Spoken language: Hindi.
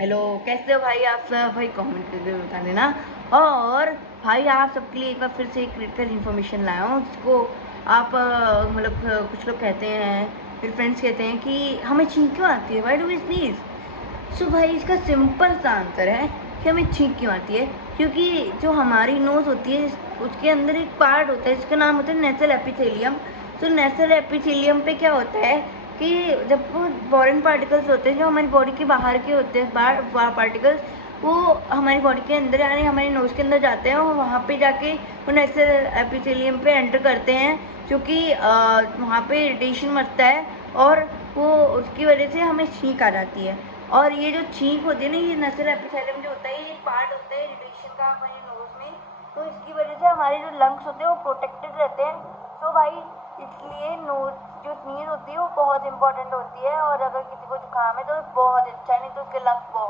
हेलो, कैसे हो भाई आप सब? भाई कमेंट करके बता देना। और भाई आप सबके लिए एक बार फिर से एक क्रिटिकल इन्फॉर्मेशन लाया हूँ जिसको आप कुछ लोग कहते हैं, मेरे फ्रेंड्स कहते हैं कि हमें छींक क्यों आती है, वाई डू वी स्नीज। सो भाई इसका सिंपल सा आंसर है कि हमें छींक क्यों आती है। क्योंकि जो हमारी नोज़ होती है उसके अंदर एक पार्ट होता है जिसका नाम होता है नेसल एपिथेलियम। तो नेसल एपिथेलियम पे क्या होता है कि जब वो फॉरेन पार्टिकल्स होते हैं जो हमारी बॉडी के बाहर के होते हैं, बाहर पार्टिकल्स, वो हमारी बॉडी के अंदर यानी हमारी नोज़ के अंदर जाते हैं और वहाँ पे जाके वो नेसल एपिथेलियम पे एंटर करते हैं, जो कि वहाँ पे रेडिएशन मरता है और वो उसकी वजह से हमें छींक आ जाती है। और ये जो छींक होती है ना, ये नेसल एपिथेलियम जो होता है ये पार्ट होता है रेडिएशन का हमारे नोज में। तो इसकी वजह से हमारे जो लंग्स होते हैं वो प्रोटेक्टेड रहते हैं। तो भाई इसलिए नोज जो स्नीज होती है वो बहुत इंपॉर्टेंट होती है, और अगर किसी को जुकाम है तो बहुत अच्छा, नहीं तो उसके लंग्स बहुत